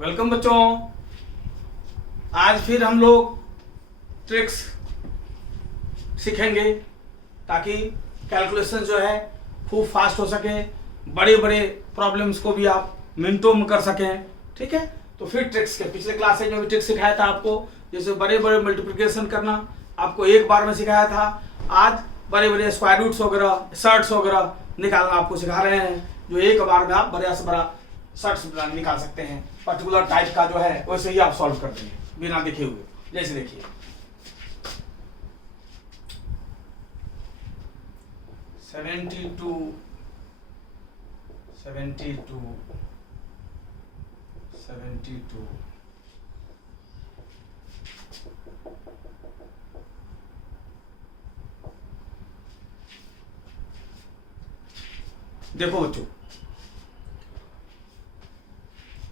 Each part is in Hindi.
वेलकम बच्चों। आज फिर हम लोग ट्रिक्स सीखेंगे ताकि कैलकुलेशन जो है खूब फास्ट हो सके, बड़े बड़े प्रॉब्लम्स को भी आप मिनटों में कर सकें। ठीक है, तो फिर ट्रिक्स के पिछले क्लासेज में भी ट्रिक्स सिखाया था आपको, जैसे बड़े बड़े मल्टीप्लिकेशन करना आपको एक बार में सिखाया था। आज बड़े बड़े स्क्वायर रूट्स वगैरह, शर्ट्स वगैरह निकालना आपको सिखा रहे हैं, जो एक बार में आप बड़ा से बड़ा शर्ट्स निकाल सकते हैं। पर्टिकुलर टाइप का जो है वैसे ही आप सॉल्व कर देंगे बिना देखे हुए। जैसे देखिए 72 देखो बच्चों,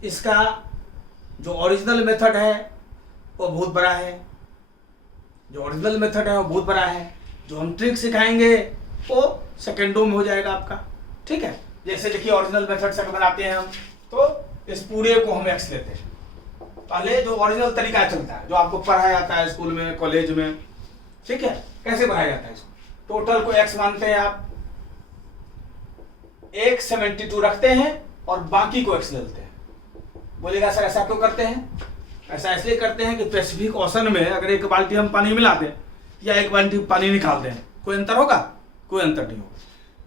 इसका जो ओरिजिनल मेथड है वो बहुत बड़ा है। जो हम ट्रिक सिखाएंगे वो सेकेंडों में हो जाएगा आपका। ठीक है, जैसे देखिए ओरिजिनल मेथड से बनाते हैं हम, तो इस पूरे को हम एक्स लेते हैं। पहले जो ओरिजिनल तरीका चलता है, जो आपको पढ़ाया जाता है स्कूल में, कॉलेज में, ठीक है, कैसे पढ़ाया जाता है इसको। टोटल को एक्स मानते हैं आप, एक 72 रखते हैं और बाकी को एक्स लेते हैं। बोलेगा सर ऐसा क्यों करते हैं? ऐसा इसलिए करते हैं कि स्पेसिफिक ऑप्शन में अगर एक बाल्टी हम पानी मिला दें या एक बाल्टी पानी निकाल दें, कोई अंतर होगा? कोई अंतर नहीं होगा।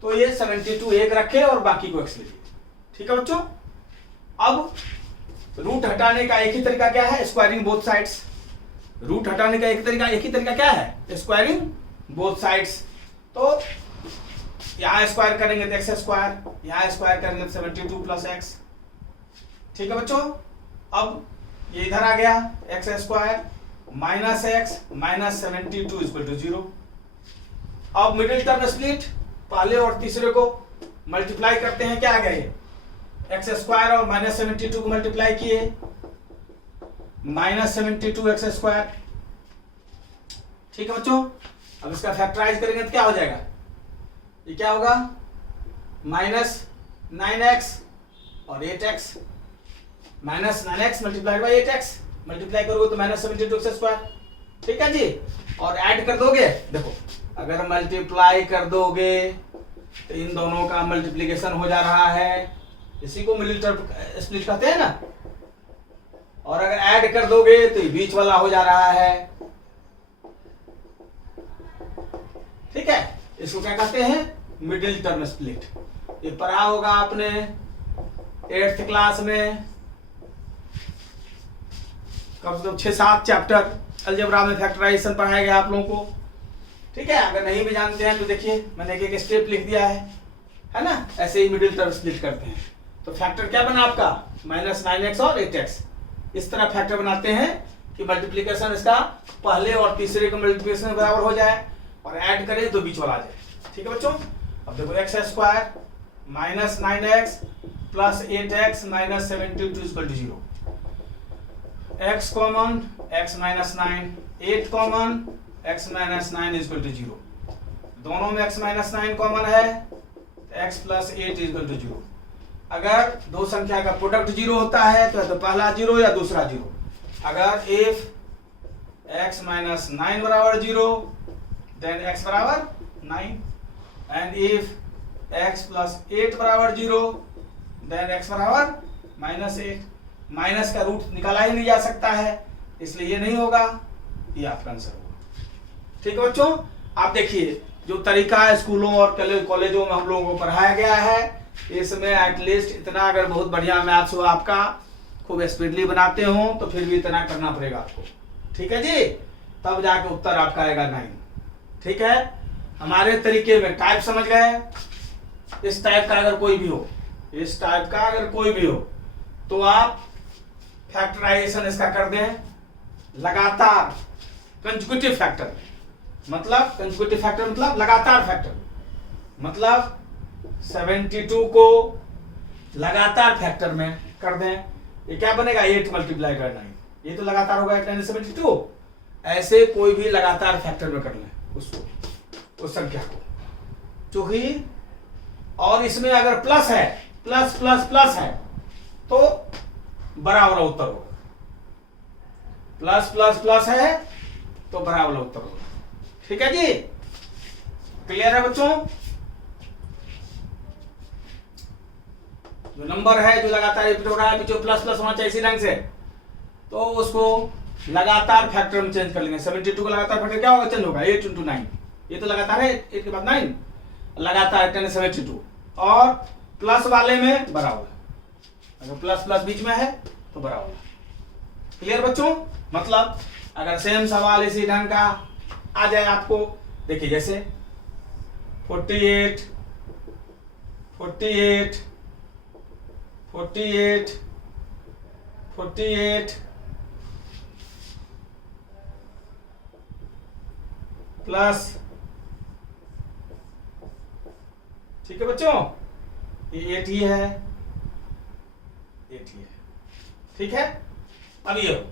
तो ये 72 एक रखे और बाकी को एक्स ले लिए। ठीक है बच्चों, अब रूट हटाने का एक ही तरीका क्या है? Squaring both sides. रूट हटाने का एक ही तरीका क्या है? Squaring both sides. तो यहां स्क्वायर करेंगे तो एक्स स्क्वायर, यहां स्क्वायर करेंगे तो 72 प्लस एक्स। ठीक है बच्चों, अब ये इधर आ गया x square minus x minus 72 equal to 0। अब मिडिल टर्म स्प्लिट, पहले और तीसरे को मल्टीप्लाई करते हैं। क्या आ गया ये? एक्स स्क्वायर और माइनस 72 को मल्टीप्लाई किए, माइनस 72 एक्स स्क्वायर। ठीक है बच्चों, अब इसका फैक्टराइज करेंगे तो क्या हो जाएगा? ये क्या होगा? माइनस 9x और 8x, minus 9x multiplied by 8x, multiply करोगे तो माइनस 72 एक्स स्क्वायर। ठीक है जी, और ऐड कर दोगे। देखो अगर मल्टीप्लाई कर दोगे तो इन दोनों का मल्टीप्लिकेशन हो जा रहा है, इसी को मिडिल टर्म स्प्लिट कहते हैं ना। और अगर ऐड कर दोगे तो ये बीच वाला हो जा रहा है। ठीक है, इसको क्या कहते हैं? Middle term split. ये पढ़ा होगा आपने 8th क्लास में, कम से कम 6-7 चैप्टर अलजेब्रा में फैक्टराइजेशन पढ़ाया गया आप लोगों को। ठीक है, अगर नहीं भी जानते हैं तो देखिए मैंने एक स्टेप लिख दिया है ना। ऐसे ही मिडिल टर्म स्प्लिट करते हैं। तो फैक्टर क्या बना आपका? माइनस 9x और 8x। इस तरह फैक्टर बनाते हैं कि मल्टीप्लिकेशन इसका पहले और तीसरे का मल्टीप्लिकेशन बराबर हो जाए, और ऐड करें तो बीच वाला आ जाए। ठीक है बच्चों, अब देखो x square minus 9x plus 8x minus 72 equal to 0। x common, x minus 9, 8 common, x minus 9 equal to 0। दोनों में x माइनस 9 कॉमन है, x प्लस 8 इक्वल टू 0। अगर दो संख्या का प्रोडक्ट 0 होता है तो पहला 0 या दूसरा 0। अगर इफ x माइनस 9 बराबर 0 देन x बराबर 9, एंड इफ x प्लस 8 बराबर 0 देन x बराबर माइनस 8। माइनस का रूट निकाला ही नहीं जा सकता है, इसलिए ये नहीं होगा, ये आपका आंसर होगा। ठीक है बच्चों, आप देखिए जो तरीका है स्कूलों और कॉलेजों में हम लोगों को पढ़ाया गया है, इसमें एटलीस्ट इतना अगर बहुत बढ़िया मैथ्स हो आपका, खूब स्पीडली बनाते हो, तो फिर भी इतना करना पड़ेगा आपको। ठीक है जी, तब जाके उत्तर आपका आएगा 9। ठीक है, हमारे तरीके में टाइप समझ गए। इस टाइप का अगर कोई भी हो, तो आप फैक्टराइजेशन इसका कर दें लगातार, कंसेक्यूटिव फैक्टर। मतलब कंसेक्यूटिव फैक्टर मतलब लगातार फैक्टर, मतलब 72 को लगातार फैक्टर में कर दें। ये क्या बनेगा? 8 मल्टीप्लाई कर 9, ये तो लगातार होगा 8 9 72। ऐसे कोई भी लगातार फैक्टर में कर लें उसको, उस संख्या को, क्योंकि और इसमें अगर प्लस है, प्लस प्लस प्लस है, तो बड़ा वाला उत्तर होगा। प्लस प्लस प्लस है तो बड़ा वाला उत्तर होगा। ठीक है जी, क्लियर है बच्चों? जो नंबर है जो लगातार रिपीट हो रहा है जो प्लस प्लस होना चाहिए इसी ढंग से, तो उसको लगातार फैक्टर में चेंज कर लेंगे। 72 का लगातार फैक्टर क्या होगा? चेंज होगा 8 × 9। ये तो लगातार है, 8 के बाद 9 लगातार 10 72। और प्लस वाले में बड़ा होगा, अगर प्लस प्लस बीच में है तो बड़ा होगा। क्लियर बच्चों? मतलब अगर सेम सवाल इसी ढंग का आ जाए आपको, देखिए जैसे 48 48 48 48 प्लस, ठीक है बच्चों, ये 8 ही है, 8 ही है। ठीक है, अब ये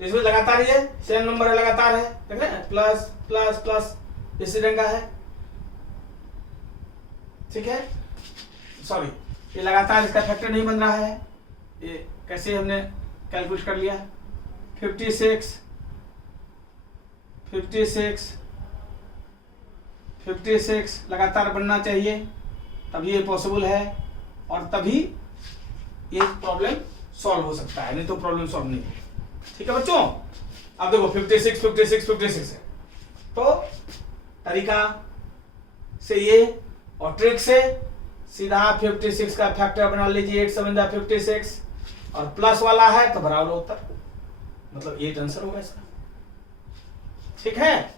इसमें लगातार ये सेम नंबर है, लगातार है, देख रहे हैं? प्लस प्लस प्लस इसी रंग का है। ठीक है, सॉरी, ये लगातार इसका फैक्टर नहीं बन रहा है। ये कैसे हमने कैलकुलेट कर लिया? 56 56 56 लगातार बनना चाहिए, तभी ये पॉसिबल है और तभी ये प्रॉब्लम सॉल्व हो सकता है, नहीं तो प्रॉब्लम सॉल्व नहीं होगी। ठीक है बच्चों? अब देखो 56 56 56 है, तो तरीका से ये और ट्रिक से सीधा 56 का फैक्टर बना लीजिए। 8 7 56 और प्लस वाला है तो बराबर उत्तर, मतलब 8 आंसर होगा इसका। ठीक है,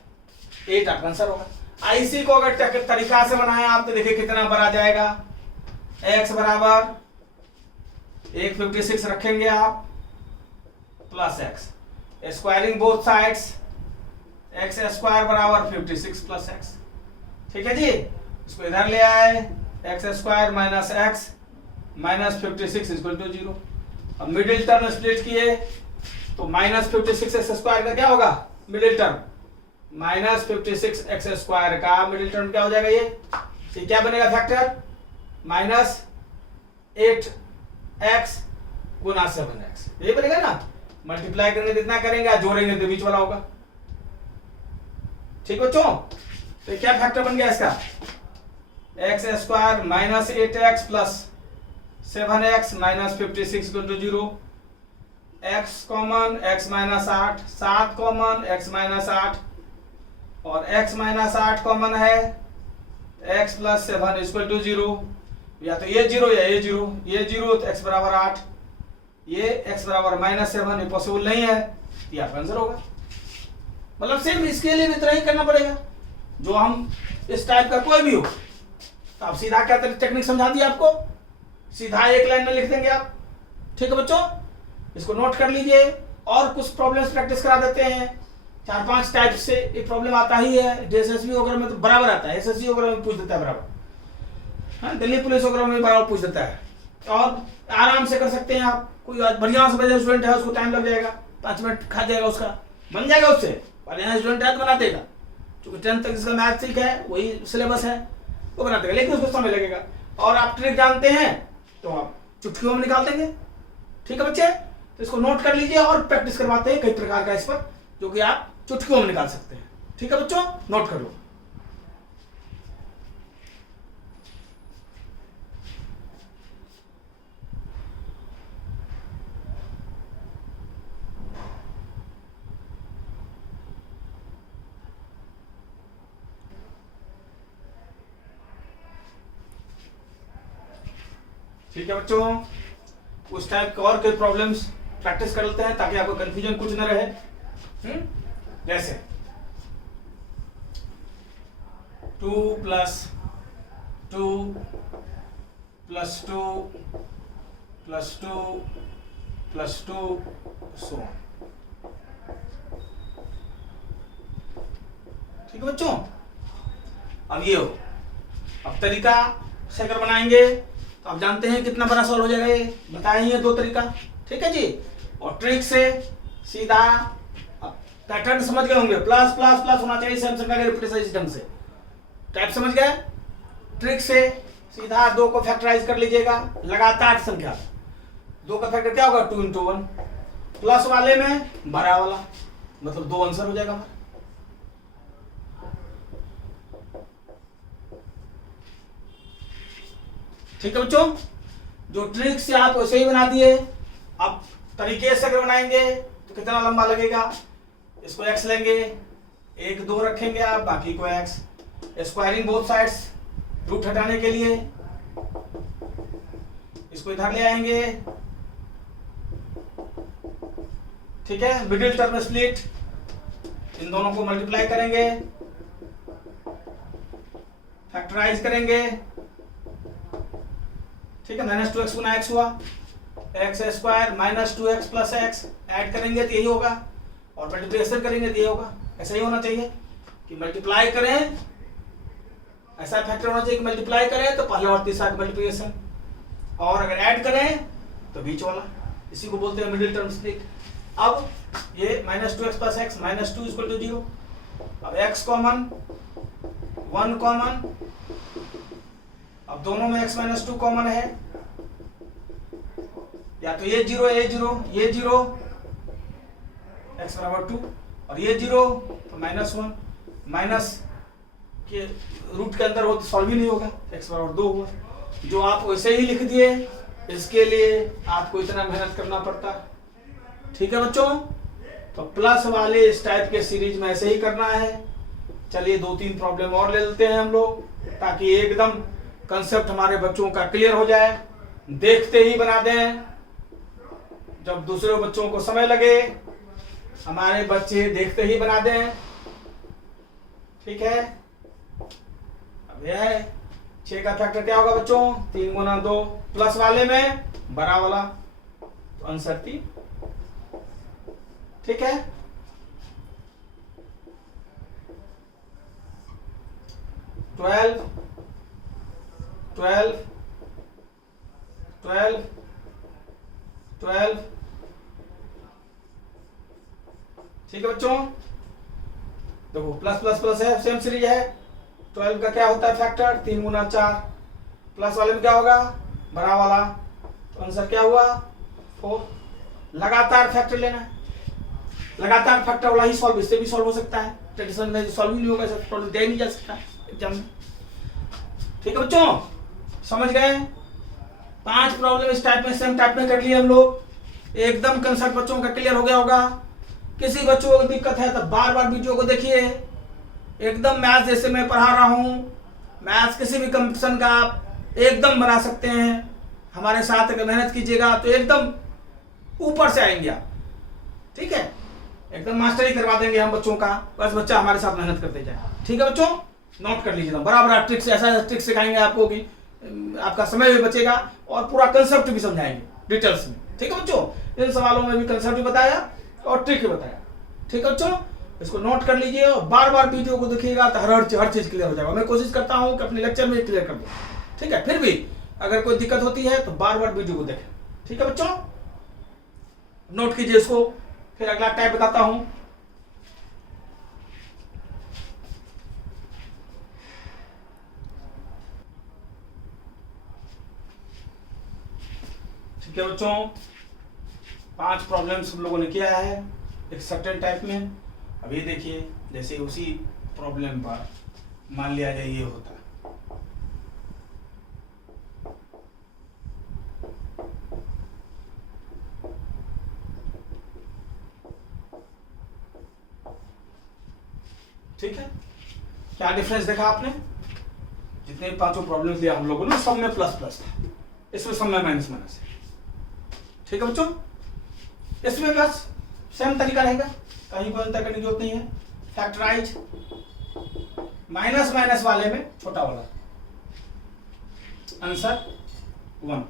8 आंसर होगा। आईसी को अगर तरीका से बनाए आप तो देखिए कितना बड़ा जाएगा। x बराबर 156 रखेंगे आप plus x, squaring both sides, x square बराबर 56 प्लस x। ठीक है जी, इसको इधर ले आए, x square minus x minus 56 equal to 0। अब मिडिल टर्म स्प्लिट किए तो माइनस 56 x स्क्वायर का क्या होगा? Middle term minus 56 x square का मिडिल टर्म क्या हो जाएगा? ये क्या बनेगा? फैक्टर माइनस 8x गुना 7x, ये बनेगा ना। मल्टीप्लाई करने जितना करेंगे, जोड़ेंगे तो बीच वाला होगा। ठीक बच्चों, तो क्या फैक्टर बन गया इसका? X square minus 8x plus 7x minus 56 equal to 0। x common, x minus 8, 7 common, x minus 8 और x माइनस 8 कॉमन है, x प्लस 7 इक्वल टू 0। या तो ये 0 या ये 0, ये 0 तो x बराबर 8, ये x बराबर माइनस 7, ये पॉसिबल नहीं है, ये आपका आंसर होगा। मतलब सेम इसके लिए भी इतना ही करना पड़ेगा। जो हम इस टाइप का कोई भी हो तो आप सीधा क्या टेक्निक समझा दी आपको, सीधा एक लाइन में लिख देंगे आप। ठीक है बच्चों, इसको नोट कर लीजिए। और कुछ प्रॉब्लम्स प्रैक्टिस करा देते हैं, 4-5 टाइप से एक प्रॉब्लम आता ही है। एसएसबी वगैरह में तो बराबर आता है, एसएससी वगैरह में पूछ देता है बराबर, हाँ, दिल्ली पुलिस वगैरह में बराबर पूछ देता है। और आराम से कर सकते हैं आप। कोई बढ़िया से स्टूडेंट है, उसको टाइम लग जाएगा, 5 मिनट खा जाएगा, उसका बन जाएगा उससे। और यहाँ स्टूडेंट है तो बना देगा, क्योंकि 10th तक जिसका मैथ सीख है वही सिलेबस है, वो बना देगा, लेकिन उसको समय लगेगा। और आप ट्रिक जानते हैं तो आप चुटकियों में निकाल देंगे। ठीक है बच्चे, तो इसको नोट कर लीजिए और प्रैक्टिस करवाते हैं कई प्रकार का इस पर, जो कि आप चुटकियों में निकाल सकते हैं। ठीक है बच्चों, नोट कर लो। ठीक है बच्चों, उस टाइप के और कोई प्रॉब्लम्स प्रैक्टिस कर लेते हैं ताकि आपको कंफ्यूजन कुछ न रहे। जैसे 2 + 2 + 2 + 2 + 2 सो। ठीक है बच्चों, अब ये हो, अब तरीका से अगर बनाएंगे तो आप जानते हैं कितना बड़ा सॉल्व हो जाएगा, ये बताए ही है 2 तरीका। ठीक है जी, और ट्रिक से सीधा पैटर्न समझ गए होंगे, प्लस प्लस प्लस होना चाहिए सेम संख्या के रिपीटेशन इस ढंग से, टाइप समझ गए। ट्रिक से सीधा 2 को फैक्टराइज कर लीजिएगा, लगातार संख्या 2 का फैक्टर क्या होगा 2 इंटू 1, प्लस वाले में बड़ा वाला, मतलब 2 आंसर हो जाएगा हमारा। ठीक है बच्चों, जो ट्रिक से आप वैसे ही बना दिए, अब तरीके से अगर बनाएंगे तो कितना लंबा लगेगा। इसको x लेंगे, 1 2 रखेंगे आप, बाकी को x, squaring both sides, root हटाने के लिए इसको इधर ले आएंगे। ठीक है, मिडिल टर्म स्प्लिट, इन दोनों को मल्टीप्लाई करेंगे, फैक्टराइज करेंगे। ठीक है, माइनस 2x गुना x हुआ, x square minus 2x plus x, add करेंगे तो यही होगा, और मल्टीप्लिकेशन करेंगे तो यही होगा। ऐसा ही होना चाहिए कि मल्टीप्लाई करें, ऐसा फैक्टर होना चाहिए कि मल्टीप्लाई करें तो पहला और तीसरा मल्टीप्लिकेशन, और अगर ऐड करें तो बीच वाला, इसी को बोलते हैं मिडिल टर्म स्प्लिट। अब ये minus 2x plus x, minus 2 equal to 0, अब x कॉमन, 1 कॉमन, अब दोनों में x माइनस 2 कॉमन है, या तो ये 0 ये 0 ये 0, x बराबर 2, और ये 0 तो माइनस 1, माइनस के रूट के अंदर हो तो सॉल्व ही नहीं होगा, x बराबर 2 हुआ। जो आप वैसे ही लिख दिए, इसके लिए आपको इतना मेहनत करना पड़ता। ठीक है बच्चों, तो प्लस वाले इस टाइप के सीरीज में ऐसे ही करना है। चलिए 2-3 प्रॉब्लम और ले लेते हैं हम लोग, ताकि एकदम कंसेप्ट हमारे बच्चों का क्लियर हो जाए। देखते ही बना दें, जब दूसरे बच्चों को समय लगे, हमारे बच्चे देखते ही बना दें। ठीक है, अब यह है 6 का फैक्टर क्या होगा बच्चों, 3 गुना 2, प्लस वाले में बड़ा वाला, तो आंसर 3। ठीक है, ट्वेल्व 12 12 12। ठीक है बच्चों, देखो प्लस प्लस प्लस है, सेम सीरीज है। 12 का क्या होता है फैक्टर, 3 गुना 4, प्लस वाले में क्या होगा बड़ा वाला, तो आंसर क्या हुआ 4। लगातार फैक्टर लेना है, लगातार फैक्टर वाला ही सॉल्व, इससे भी सॉल्व हो सकता है, ट्रेडिशनल में सॉल्व ही नहीं होगा, ऐसा प्रॉब्लम दिया ही नहीं जा सकता एग्जाम में। ठीक है बच्चों, समझ गए। 5 प्रॉब्लम इस टाइप में, सेम टाइप में कर लिए हम लोग, एकदम कंसेप्ट बच्चों का क्लियर हो गया होगा। किसी बच्चों को दिक्कत है तो बार बार वीडियो को देखिए, एकदम मैथ्स जैसे मैं पढ़ा रहा हूँ, मैथ्स किसी भी कंपटीशन का आप एकदम बना सकते हैं। हमारे साथ अगर मेहनत कीजिएगा तो एकदम ऊपर से आएंगे आप। ठीक है, एकदम मास्टरी करवा देंगे हम बच्चों का, बस बच्चा हमारे साथ मेहनत करते जाए। ठीक है बच्चों, नोट कर लीजिए, बराबर ट्रिक्स, ऐसा ट्रिक्स सिखाएंगे आपको कि आपका समय भी बचेगा और पूरा कंसेप्ट भी समझाएंगे डिटेल्स में। ठीक है बच्चों, इन सवालों में भी कंसेप्ट भी बताया और ट्रिक भी बताया। ठीक है बच्चों, इसको नोट कर लीजिए और बार बार वीडियो को देखिएगा तो हर चीज क्लियर हो जाएगा। मैं कोशिश करता हूँ कि अपने लेक्चर में क्लियर कर दूँ। ठीक है, फिर भी अगर कोई दिक्कत होती है तो बार बार वीडियो को देखें। ठीक है बच्चों, नोट कीजिए इसको, फिर अगला टाइप बताता हूं। ठीक है बच्चों, 5 प्रॉब्लम्स हम लोगों ने किया है एक सर्टेन टाइप में। अब ये देखिए, जैसे उसी प्रॉब्लम पर मान लिया जाए ये होता, ठीक है, क्या डिफरेंस देखा आपने, जितने 5 प्रॉब्लम लिया हम लोगों ने सब में प्लस प्लस था, इसमें सब में माइनस माइनस है। ठीक है बच्चों, इसमें बस सेम तरीका रहेगा, कहीं कोई अंतर करने की जरूरत नहीं है। फैक्टराइज, माइनस माइनस वाले में छोटा वाला, आंसर 1।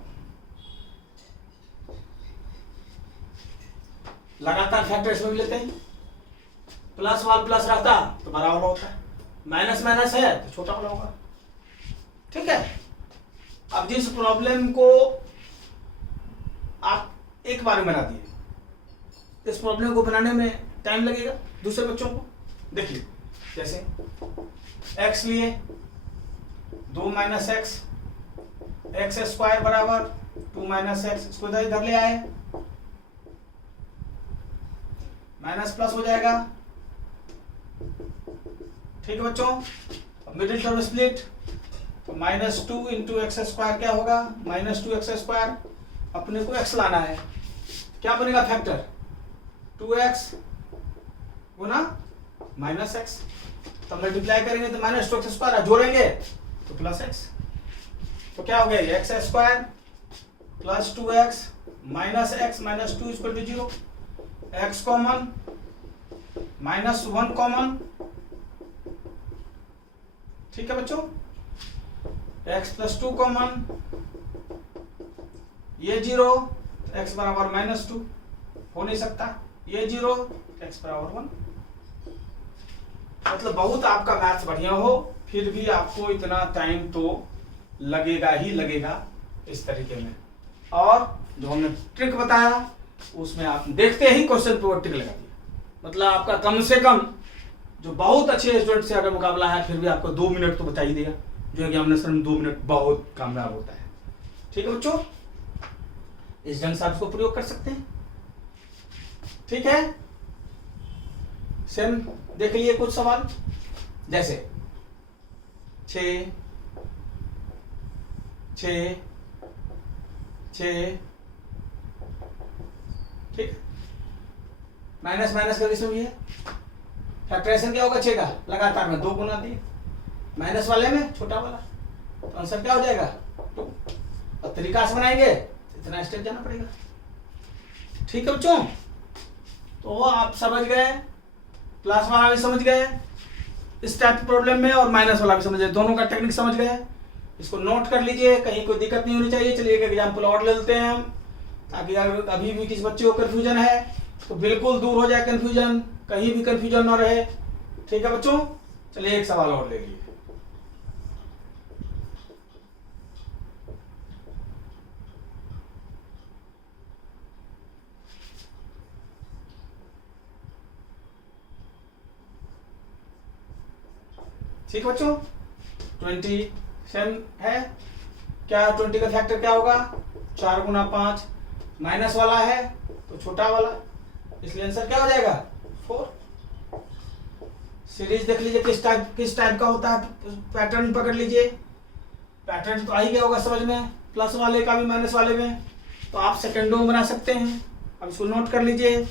लगातार फैक्टर इसमें भी लेते हैं, प्लस वाला प्लस रहता तो बड़ा वाला होता है, माइनस माइनस है तो छोटा वाला होगा। ठीक है, अब जिस प्रॉब्लम को आप एक बार में बना दिए, इस प्रॉब्लम को बनाने में टाइम लगेगा दूसरे बच्चों को। देखिए, जैसे x लिए 2 माइनस एक्स, एक्स स्क्वायर बराबर 2 माइनस एक्स, इसको इधर ले आए, माइनस प्लस हो जाएगा। ठीक है बच्चों, मिडिल टर्म स्प्लिट, तो -2 इंटू एक्स स्क्वायर क्या होगा, -2x स्क्वायर, अपने को x लाना है, क्या बनेगा फैक्टर 2x गुना -x, तो मल्टीप्लाई करेंगे तो -2x स्क्वायर, जोड़ेंगे तो +x, तो क्या हो गया x square plus 2x minus x minus 2 equal to 0, x common -1 common. ठीक है बच्चों, x प्लस 2 कॉमन, ये 0, x बराबर -2 हो नहीं सकता, ये 0, x बराबर 1। मतलब बहुत आपका मैथ्स बढ़िया हो, फिर भी आपको इतना टाइम तो लगेगा ही लगेगा इस तरीके में। और जो हमने ट्रिक बताया उसमें आप देखते ही क्वेश्चन पे टिक लगा दिया, मतलब आपका कम से कम जो बहुत अच्छे स्टूडेंट से अगर मुकाबला है फिर भी आपको 2 मिनट तो बचा ही देगा, जो एग्जामिनेशन में 2 मिनट बहुत कामयाब होता है। ठीक है बच्चों, इस ढंग से आप इसको प्रयोग कर सकते हैं। ठीक है, सेम देख लिए कुछ सवाल, जैसे 6 6 6, ठीक, माइनस माइनस का किसमें भी है, फैक्टराइजेशन क्या होगा 6 का, लगातार में 2 गुना दिए, माइनस वाले में छोटा वाला, तो आंसर क्या हो जाएगा 2। और तरीका से बनाएंगे इतना स्टेप जाना पड़ेगा। ठीक है बच्चों, तो आप समझ गए, प्लस वाला भी समझ गए इस टाइप की प्रॉब्लम में, और माइनस वाला भी समझ गए, दोनों का टेक्निक समझ गए। इसको नोट कर लीजिए, कहीं कोई दिक्कत नहीं होनी चाहिए। चलिए एक एग्जाम्पल और ले लेते हैं हम, ताकि अगर अभी भी किसी बच्चे को कंफ्यूजन है तो बिल्कुल दूर हो जाए कंफ्यूजन, कहीं भी कंफ्यूजन ना रहे। ठीक है बच्चों, चलिए एक सवाल और ले लीजिए। ठीक बच्चों, 20 सेम है क्या, 20 का फैक्टर क्या होगा 4 गुना 5, माइनस वाला है तो छोटा वाला, इसलिए आंसर क्या हो जाएगा 4। सीरीज देख लीजिए किस टाइप का होता है, पैटर्न पकड़ लीजिए, पैटर्न तो आ ही गया होगा समझ में, प्लस वाले का भी माइनस वाले में, तो आप सेकेंडों में बना सकते हैं। अब इसको नोट कर लीजिए,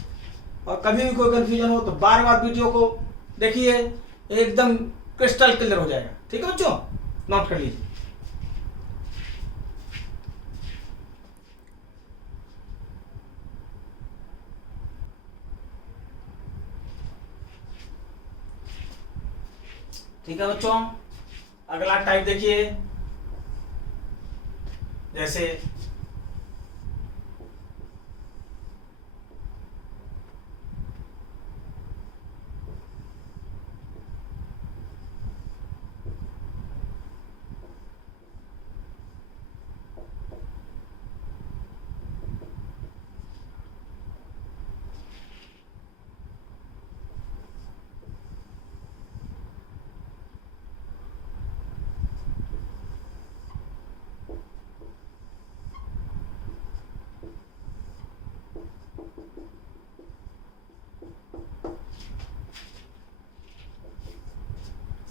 और कभी भी कोई कंफ्यूजन हो तो बार बार वीडियो को देखिए, एकदम क्रिस्टल क्लियर हो जाएगा। ठीक है बच्चों, नोट कर लीजिए। ठीक है बच्चों, अगला टाइप देखिए, जैसे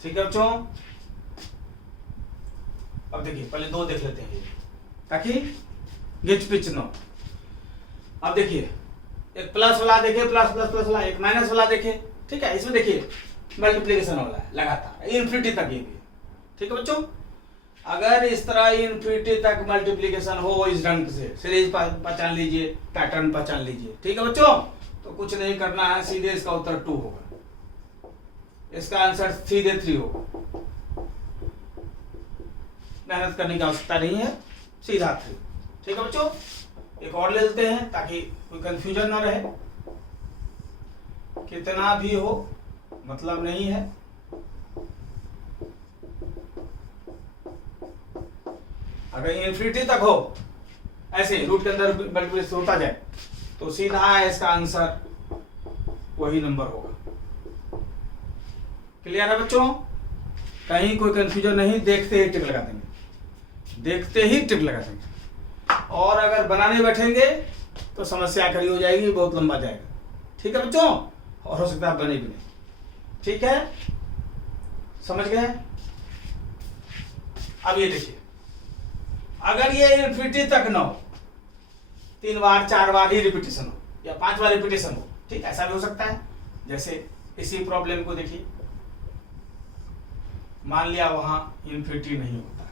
ठीक है बच्चों, अब देखिए पहले 2 देख लेते हैं ताकि गिच पिच न। अब देखिए एक प्लस वाला देखिए, प्लस प्लस प्लस वाला, एक माइनस वाला देखिए। ठीक है, इसमें देखिए मल्टीप्लिकेशन वाला है लगातार इन्फिनिटी तक ये भी। ठीक है बच्चों, अगर इस तरह इन्फिनिटी तक मल्टीप्लिकेशन हो इस ढंग से, सीरीज पहचान लीजिए, पैटर्न पहचान लीजिए। ठीक है बच्चों, तो कुछ नहीं करना है, सीधे इसका उत्तर 2 होगा, इसका आंसर सीधे 3 होगा, मेहनत करने की आवश्यकता नहीं है, सीधा 3। ठीक है बच्चों, एक और ले लेते हैं ताकि कोई कंफ्यूजन ना रहे, कितना भी हो मतलब नहीं है। अगर इन्फिनिटी तक हो ऐसे रूट के अंदर मल्टीप्लिकेशन होता जाए तो सीधा इसका आंसर वही नंबर होगा। क्लियर है बच्चों, कहीं कोई कंफ्यूजन नहीं, देखते ही टिक लगा देंगे, देखते ही टिक लगा देंगे। और अगर बनाने बैठेंगे तो समस्या खड़ी हो जाएगी, बहुत लंबा जाएगा। ठीक है बच्चों, और हो सकता है बने भी नहीं। ठीक है, समझ गए? अब ये देखिए, अगर ये इन्फिनिटी तक ना हो, 3 बार 4 बार ही रिपीटेशन हो या 5 बार रिपीटेशन हो, ठीक, ऐसा भी हो सकता है। जैसे इसी प्रॉब्लम को देखिए, मान लिया वहां इन्फिनिटी नहीं होता,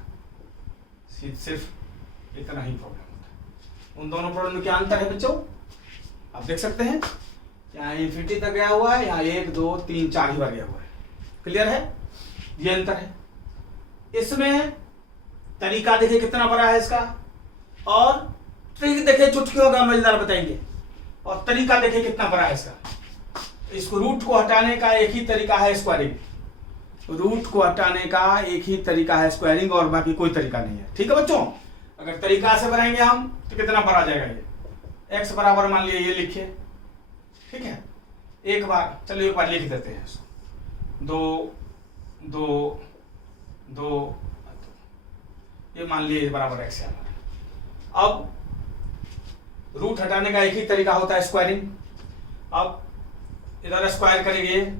सिर्फ इतना ही प्रॉब्लम होता है। उन दोनों प्रॉब्लम में क्या अंतर है बच्चों? आप देख सकते हैं, यहाँ इन्फिनिटी तक गया हुआ है, यहाँ 1 2 3 4 ही बार गया हुआ है। क्लियर है? ये अंतर है। इसमें तरीका देखिए कितना बड़ा है इसका, और ट्रिक देखिए चुटकियों का मजेदार बताएंगे, और तरीका देखिए कितना बड़ा है इसका। इसको रूट को हटाने का एक ही तरीका है स्क्वायरिंग। रूट को हटाने का एक ही तरीका है स्क्वायरिंग, और बाकी कोई तरीका नहीं है। ठीक है बच्चों, अगर तरीका से बनाएंगे हम तो कितना बड़ा जाएगा ये। x बराबर मान लिया ये लिखिए, ठीक है। एक बार चलिए एक बार लिख देते हैं इसको, 2 2 2 ये मान लिए बराबर x है। अब रूट हटाने का एक ही तरीका होता है स्क्वायरिंग। अब इधर स्क्वायर करेंगे,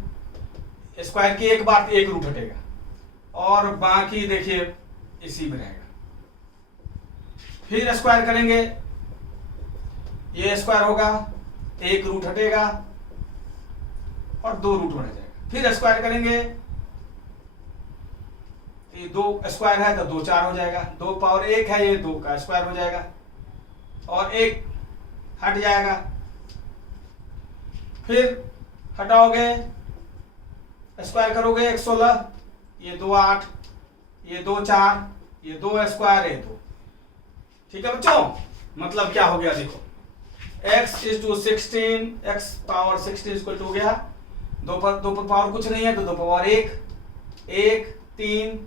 स्क्वायर की एक बार एक रूट हटेगा, और बाकी देखिए इसी में रहेगा। फिर स्क्वायर करेंगे, ये स्क्वायर होगा, एक रूट हटेगा और 2 रूट बन जाएगा। फिर स्क्वायर करेंगे, ये 2 स्क्वायर है तो 2 4 हो जाएगा, 2 पावर 1 है, ये 2 का स्क्वायर हो जाएगा, और 1 हट जाएगा। फिर हटाओगे, स्क्वायर करोगे 1 16, ये 2 8, ये 2 4, ये 2 स्क्वायर है 2। ठीक है बच्चों, मतलब क्या हो गया देखो, x is to 16, x power 16 equal to हो गया 2 पर पावर कुछ नहीं है तो 2 पावर 1 1 3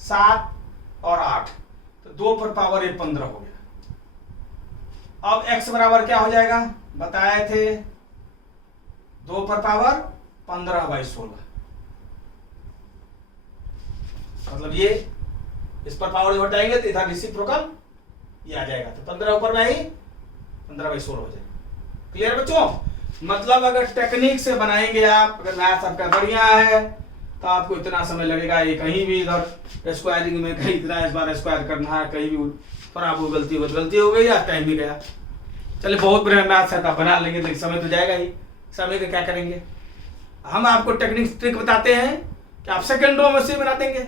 7 और 8, तो 2 पर पावर 1 15 हो गया। अब x बराबर क्या हो जाएगा, बताए थे 2 पर पावर 15/16, मतलब ये इस पर पावर जो हटाएंगे तो इधर रेसिप्रोकल ये आ जाएगा, तो 15 ऊपर में ही 15/16 हो जाएगा। क्लियर बच्चों? मतलब अगर टेक्निक से बनाएंगे आप, अगर मैथ्स आपका बढ़िया है तो आपको इतना समय लगेगा, ये कहीं भी इधर स्क्वायरिंग में कहीं इतना इस बार स्क्वायर करना है, कहीं भी पर आपको गलती हो गई या टाइम भी गया। चलिए बहुत बढ़िया मैथ्स है, आप बना लेंगे, लेकिन समय तो जाएगा ही। समय का क्या करेंगे, हम आपको टेक्निक ट्रिक बताते हैं कि आप सेकंडों में से बना देंगे,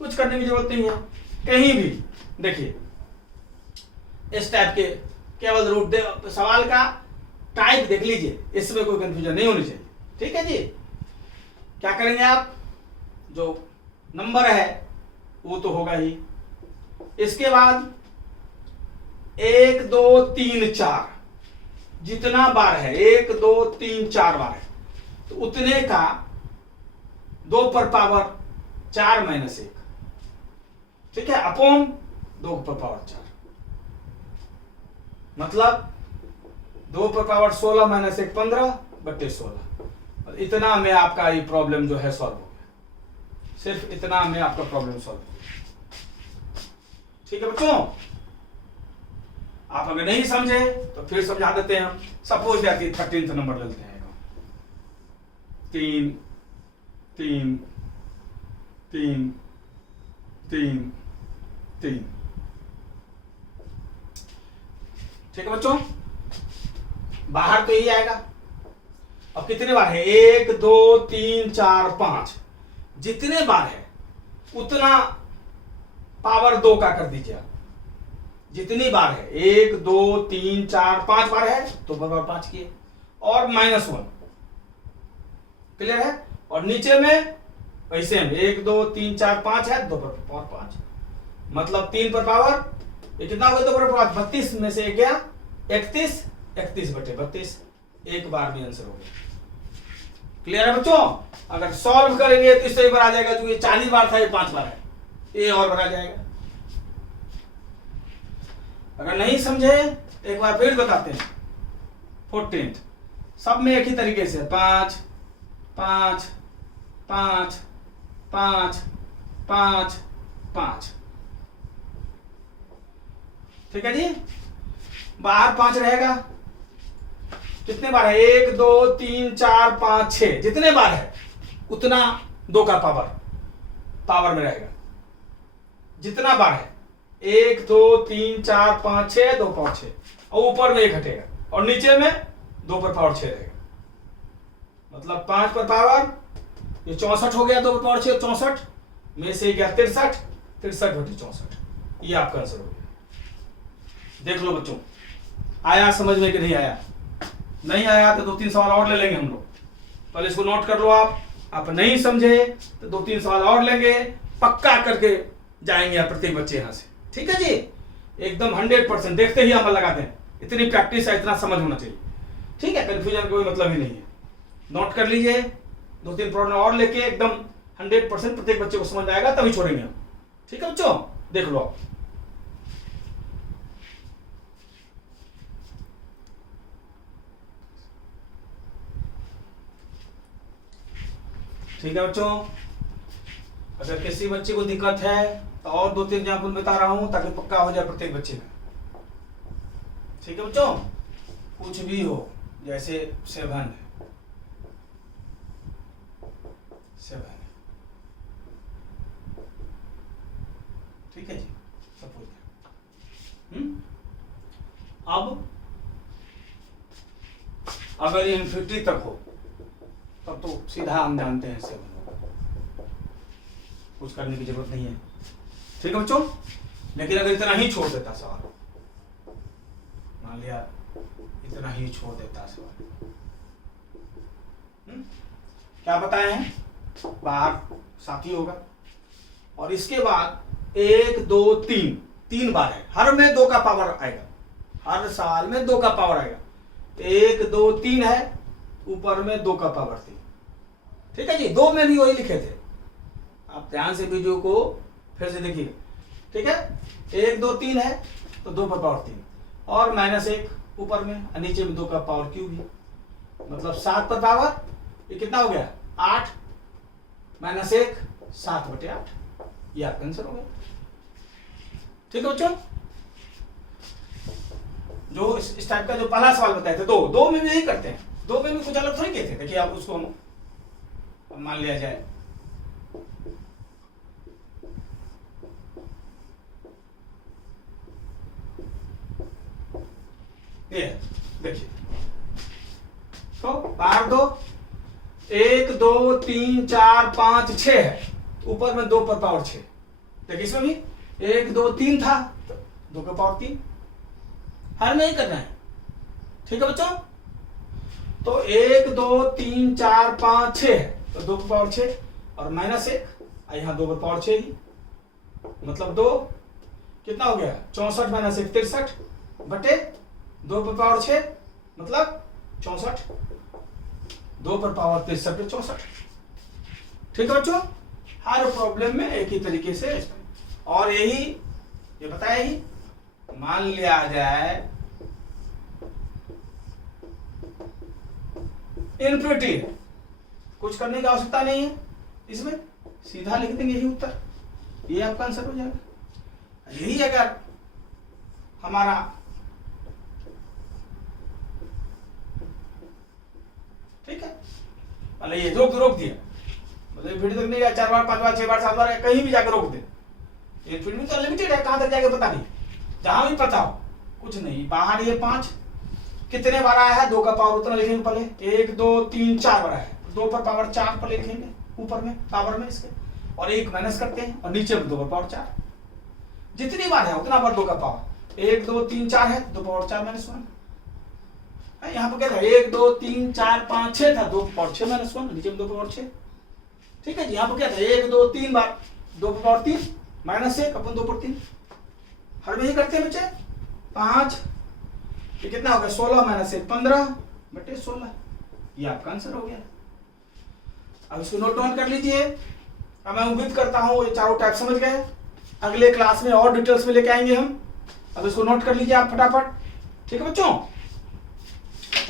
कुछ करने की जरूरत नहीं है। कहीं भी देखिए इस टाइप के केवल रूट दे, सवाल का टाइप देख लीजिए, इसमें कोई कंफ्यूजन नहीं होनी चाहिए। ठीक है जी, क्या करेंगे आप, जो नंबर है वो तो होगा ही, इसके बाद 1 2 3 4 जितना बार है, 1 2 3 4 बार है, तो उतने का 2 पर पावर 4 माइनस 1, ठीक है, अपॉन 2 पर पावर 4, मतलब 2 पर पावर 16 माइनस 1 15/16। इतना में आपका ये प्रॉब्लम जो है सॉल्व हो गया, सिर्फ इतना में आपका प्रॉब्लम सॉल्व हो गया। ठीक है बच्चों, आप अगर नहीं समझे तो फिर समझा देते हैं हम। सपोज दैट 13th नंबर लेते हैं, 3 3 3 3 3। ठीक है बच्चों, बाहर तो यही आएगा। अब कितने बार है, 1 2 3 4 5, जितने बार है उतना पावर 2 का कर दीजिए। जितनी बार है, 1 2 3 4 5 बार है तो पावर 5 किए, और -1। क्लियर है? और नीचे में वैसे 1 2 3 4 5 है, 2 पर पावर 5, मतलब 3 पर पावर ये कितना हो गया, 2 पर पावर 32 में से 1 गया 31, 31/32, एक बार में आंसर हो गया। क्लियर है बच्चों? अगर सॉल्व करेंगे तो इससे बार आ जाएगा, जो ये 40 बार था ये 5 बार है, ये और बढ़ा जाएगा। अगर नहीं समझे एक बार फिर बताते हैं। 14th सब में एक ही तरीके से 5 5 5 5 5 5। ठीक है जी, बाहर 5 रहेगा। कितने बार है? 1 2 3 4 5 6, जितने बार है उतना 2 का पावर में रहेगा। जितना बार है 1 2 3 4 5 6, 2 पावर 6, और ऊपर में 1 हटेगा और नीचे में 2 पर पावर 6 रहेगा। मतलब 5 पर पावर ये 64 हो गया, 2 पर पावर 6 64 में से गया 63, 63/64। ये आपका आंसर हो गया। देख लो बच्चों, आया समझ में कि नहीं आया? नहीं आया तो 2-3 सवाल और ले लेंगे हम लोग। पहले इसको नोट कर लो। आप नहीं समझे तो 2-3 सवाल और लेंगे, पक्का करके जाएंगे आप प्रत्येक बच्चे यहाँ से। ठीक है जी, एकदम 100%। देखते ही अमल लगाते हैं, इतनी प्रैक्टिस है, इतना समझ होना चाहिए। ठीक है, कंफ्यूजन का कोई मतलब ही नहीं है। नोट कर लीजिए, 2-3 प्रॉब्लम और लेके एकदम 100% प्रत्येक बच्चे को समझ आएगा, तभी छोड़ेंगे हम। ठीक है बच्चों, देख लो आप। ठीक है बच्चों, अगर किसी बच्चे को दिक्कत है तो और 2-3 एग्जाम्पल बता रहा हूं ताकि पक्का हो जाए प्रत्येक बच्चे में। ठीक है बच्चों, कुछ भी हो, जैसे 7 है, 7 है, ठीक है जी, सपोज। अब अगर ये इन्फिनिटी तक हो तब तो सीधा हम जानते हैं 7 होगा, कुछ करने की जरूरत नहीं है। ठीक है बच्चों, लेकिन अगर इतना ही छोड़ देता सवाल, मान लिया इतना ही छोड़ देता सवाल, क्या बताए हैं? बाहर 7 ही होगा और इसके बाद 1 2 3, 3 बार है, हर में 2 का पावर आएगा, हर साल में 2 का पावर आएगा। 1 2 3 है, ऊपर में 2 का पावर 3। ठीक है जी, 2 में भी वही लिखे थे, आप ध्यान से वीडियो को फिर से देखिए। ठीक है, 1 2 3 है तो 2 पर पावर 3 और -1 ऊपर में, नीचे में 2 का पावर क्यूब है, मतलब 7 पर पावर ये कितना हो गया? 8 -1 7/8। ये आपका आंसर हो गया। ठीक है बच्चों, जो इस टाइप का जो पहला सवाल बताए थे, 2 में भी यही करते हैं, 2 में भी कुछ अलग थोड़ी कहते थे। देखिए आप उसको मान लिया जाए ये, देखिए तो बाहर 2 1 2 3 4 5 6 है, ऊपर में 2 पर पावर 6। देखिए इसमें भी 1 2 3 था, 2 का पावर 3, हर में ही करना है। ठीक है बच्चों, तो 1 2 3 4 5 6 है तो 2 पर पावर 6 और -1, यहाँ 2 पर पावर 6 ही, मतलब 2 कितना हो गया? 64 - 1 63 बटे 2 पर पावर 6, मतलब 64, 2 पर पावर 63 64। ठीक है बच्चों, हर प्रॉब्लम में एक ही तरीके से, और यही ये बताया ही, मान लिया जाए इन्फिनिटी है, कुछ करने की आवश्यकता नहीं है, इसमें सीधा लिख देंगे यही उत्तर, ये आपका आंसर हो जाएगा। यही अगर हमारा ठीक है, मतलब ये रोक दिया, मतलब इन्फिनिटी तक नहीं गया, 4 बार 5 बार 6 बार 7 बार, कहीं भी जाकर रोक दे। इन्फिनिटी तो अनलिमिटेड है, कहां तक जाके पता नहीं, जहां भी पता हो, कुछ नहीं। बाहर ये 5 कितने बार आया है? 2 का पावर उतना लिखेंगे पहले, 1 2 3 4 बार आया है, 2 पर पावर 4 पर लिखेंगे ऊपर में पावर में इसके, और 1 माइनस करते हैं और नीचे में 2 पर पावर 4, जितनी बार है उतना बार 2 का पावर। 1 2 3 4 है, 2 पावर 4 -1। यहाँ पर क्या था? 1 2 3 4 5 6 था, 2 पावर 6 -1, नीचे में 2 पावर 6। ठीक है जी, यहाँ पर क्या था? 1 2 3 बार, 2 पावर 3 -1 अपन 2 पर 3, हर में ही करते हैं बच्चे। 5 ये कितना हो गया? 16 -1 15 बटे 16, ये आपका आंसर हो गया। अब इसको नोट डाउन कर लीजिए। अब मैं उम्मीद करता हूं ये चारों टाइप समझ गए। अगले क्लास में और डिटेल्स में लेके आएंगे हम। अब इसको नोट कर लीजिए आप फटाफट। ठीक है बच्चों,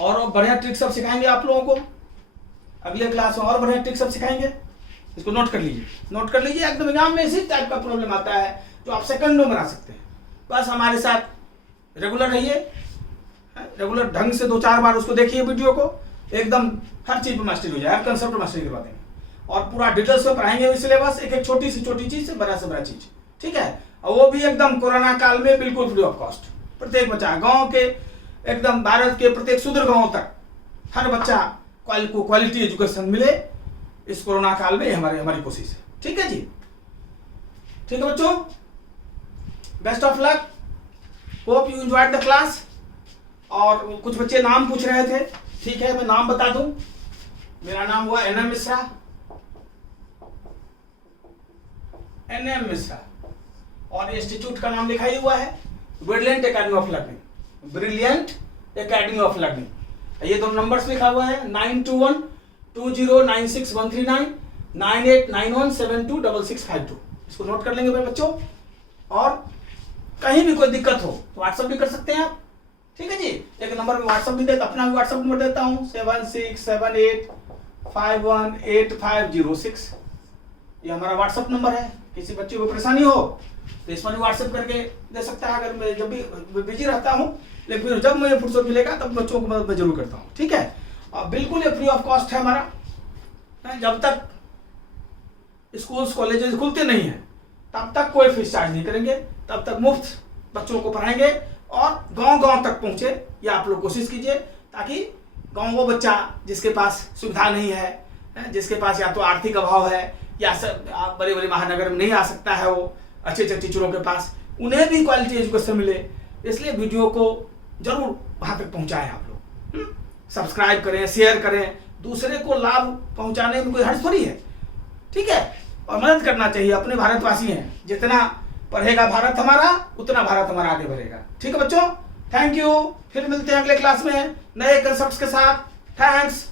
और बढ़िया ट्रिक सब सिखाएंगे आप लोगों को अगले क्लास में, और बढ़िया ट्रिक सब सिखाएंगे। इसको नोट कर लीजिए, नोट कर लीजिए। एकदम एग्जाम में इसी टाइप का प्रॉब्लम आता है जो आप सेकंडों में बना सकते हैं। बस हमारे साथ रेगुलर रहिए, रेगुलर ढंग से 2-4 बार उसको देखिए वीडियो को, एकदम हर चीज पे मास्टरी हो जाए, हर कंसेप्ट मास्टरी करवा देंगे और पूरा डिटेल्स में पढ़ाएंगे सिलेबस, एक एक छोटी से छोटी चीज से बड़ा चीज, ठीक है। और वो भी एकदम कोरोना काल में बिल्कुल फ्री ऑफ कॉस्ट। प्रत्येक बच्चा गांव के एकदम भारत के प्रत्येक सुदूर गांव तक हर बच्चा को क्वालिटी एजुकेशन मिले इस कोरोना काल में, हमारी कोशिश है, ठीक है जी। ठीक है बच्चों, best of luck, hope you enjoyed the class. और कुछ बच्चे नाम पूछ रहे थे, ठीक है मैं नाम बता दूं। मेरा नाम हुआ NM मिश्रा, NM मिश्रा, और इंस्टीट्यूट का नाम लिखा ही हुआ है brilliant academy of learning, brilliant academy of learning. ये दोनों नंबर्स लिखा हुआ है 9212096139, 9891726652। इसको नोट कर लेंगे मेरे बच्चों। और कहीं भी कोई दिक्कत हो तो व्हाट्सएप भी कर सकते हैं आप, ठीक है जी। एक नंबर में व्हाट्सएप भी देता, अपना भी व्हाट्सएप नंबर देता हूँ 7678518506। ये हमारा व्हाट्सएप नंबर है। किसी बच्चे को परेशानी हो तो इस पर भी व्हाट्सएप करके दे सकता है। अगर मैं जब भी बिजी रहता हूँ, लेकिन जब मुझे फुर्सत मिलेगा तब बच्चों को मदद मैं जरूर करता हूँ, ठीक है। और बिल्कुल ये फ्री ऑफ कॉस्ट है हमारा। जब तक स्कूल्स कॉलेजेस खुलते नहीं हैं तब तक कोई फीस चार्ज नहीं करेंगे, तब तक मुफ्त बच्चों को पढ़ाएंगे और गांव-गांव तक पहुंचे। ये आप लोग कोशिश कीजिए ताकि गांव वो बच्चा जिसके पास सुविधा नहीं है, जिसके पास या तो आर्थिक अभाव है या बड़े बड़े महानगर में नहीं आ सकता है, वो अच्छे अच्छे टीचरों के पास, उन्हें भी क्वालिटी एजुकेशन मिले। इसलिए वीडियो को जरूर वहां तक पहुंचाएं आप लोग, सब्सक्राइब करें, शेयर करें, दूसरे को लाभ पहुंचाने में कोई हर्ज थोड़ी है, ठीक है। और मदद करना चाहिए, अपने भारतवासी हैं, जितना पढ़ेगा भारत हमारा उतना भारत हमारा आगे बढ़ेगा, ठीक है बच्चों। थैंक यू, फिर मिलते हैं अगले क्लास में नए कंसेप्ट्स के साथ। थैंक्स।